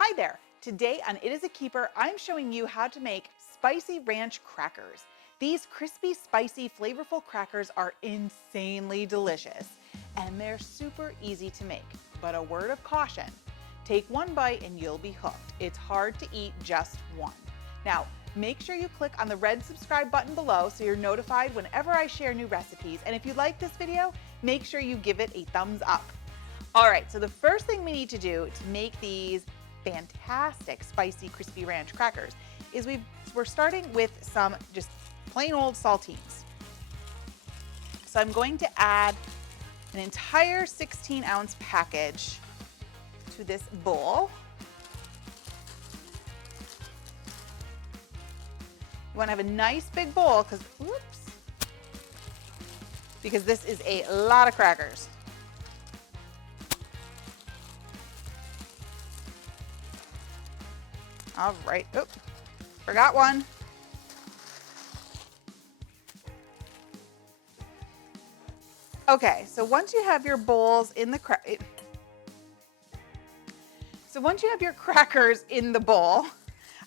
Hi there. Today on It Is a Keeper, I'm showing you how to make spicy ranch crackers. These crispy, spicy, flavorful crackers are insanely delicious, and they're super easy to make. But a word of caution, take one bite and you'll be hooked. It's hard to eat just one. Now, make sure you click on the red subscribe button below so you're notified whenever I share new recipes. And if you like this video, make sure you give it a thumbs up. All right, so the first thing we need to do to make these fantastic spicy crispy ranch crackers is we're starting with some just plain old saltines. So I'm going to add an entire 16-ounce package to this bowl. You want to have a nice big bowl because this is a lot of crackers. All right, oops, forgot one. Okay, so once you have your bowls in the once you have your crackers in the bowl,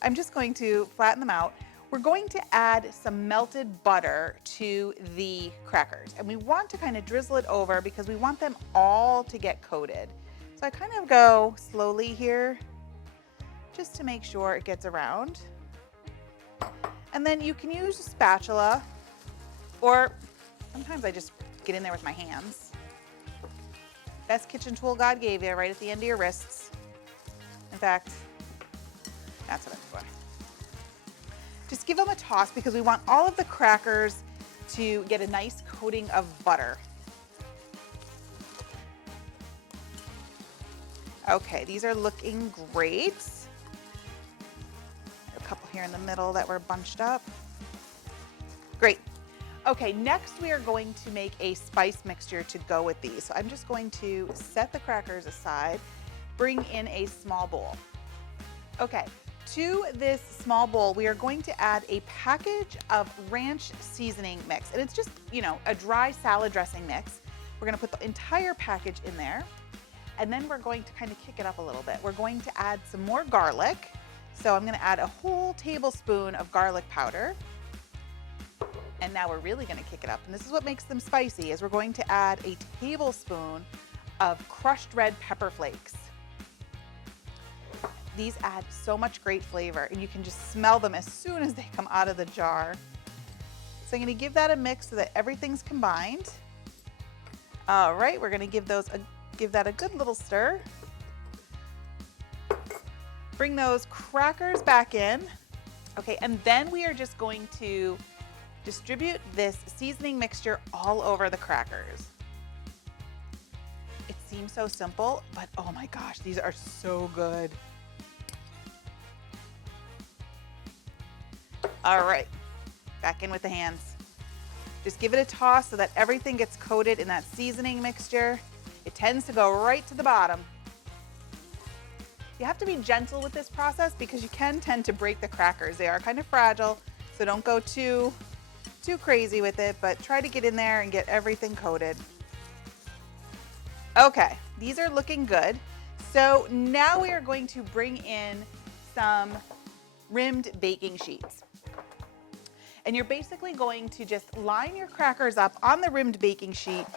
I'm just going to flatten them out. We're going to add some melted butter to the crackers, and we want to kind of drizzle it over because we want them all to get coated. So I kind of go slowly here, just to make sure it gets around. And then you can use a spatula, or sometimes I just get in there with my hands. Best kitchen tool God gave you, right at the end of your wrists. In fact, that's what I'm doing. Just give them a toss because we want all of the crackers to get a nice coating of butter. Okay, these are looking great. Couple here in the middle that were bunched up. Great. Okay, next we are going to make a spice mixture to go with these. So I'm just going to set the crackers aside, bring in a small bowl. Okay, to this small bowl, we are going to add a package of ranch seasoning mix. And it's just, a dry salad dressing mix. We're gonna put the entire package in there. And then we're going to kind of kick it up a little bit. We're going to add some more garlic. So I'm going to add a whole tablespoon of garlic powder. And now we're really going to kick it up. And this is what makes them spicy, is we're going to add a tablespoon of crushed red pepper flakes. These add so much great flavor, and you can just smell them as soon as they come out of the jar. So I'm going to give that a mix so that everything's combined. All right, we're going to give that a good little stir. Bring those crackers back in. Okay, and then we are just going to distribute this seasoning mixture all over the crackers. It seems so simple, but oh my gosh, these are so good. All right, back in with the hands. Just give it a toss so that everything gets coated in that seasoning mixture. It tends to go right to the bottom. You have to be gentle with this process because you can tend to break the crackers. They are kind of fragile, so don't go too crazy with it, but try to get in there and get everything coated. Okay, these are looking good. So now we are going to bring in some rimmed baking sheets. And you're basically going to just line your crackers up on the rimmed baking sheet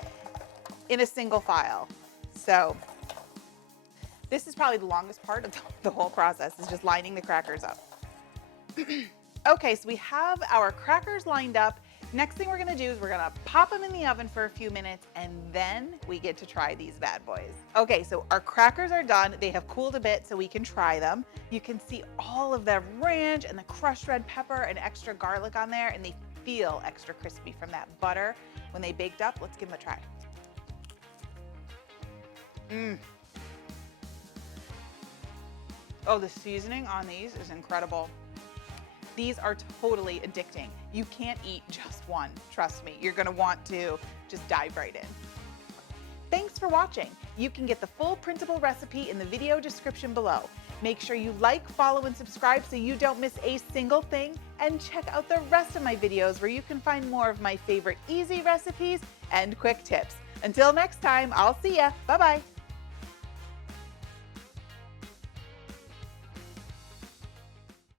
in a single file. So this is probably the longest part of the whole process, is just lining the crackers up. Okay, so we have our crackers lined up. Next thing we're gonna do is we're gonna pop them in the oven for a few minutes, and then we get to try these bad boys. Okay, so our crackers are done. They have cooled a bit so we can try them. You can see all of the ranch and the crushed red pepper and extra garlic on there, and they feel extra crispy from that butter when they baked up. Let's give them a try. Oh, the seasoning on these is incredible. These are totally addicting. You can't eat just one, trust me. You're gonna want to just dive right in. Thanks for watching. You can get the full printable recipe in the video description below. Make sure you like, follow, and subscribe so you don't miss a single thing, and check out the rest of my videos where you can find more of my favorite easy recipes and quick tips. Until next time, I'll see ya. Bye-bye.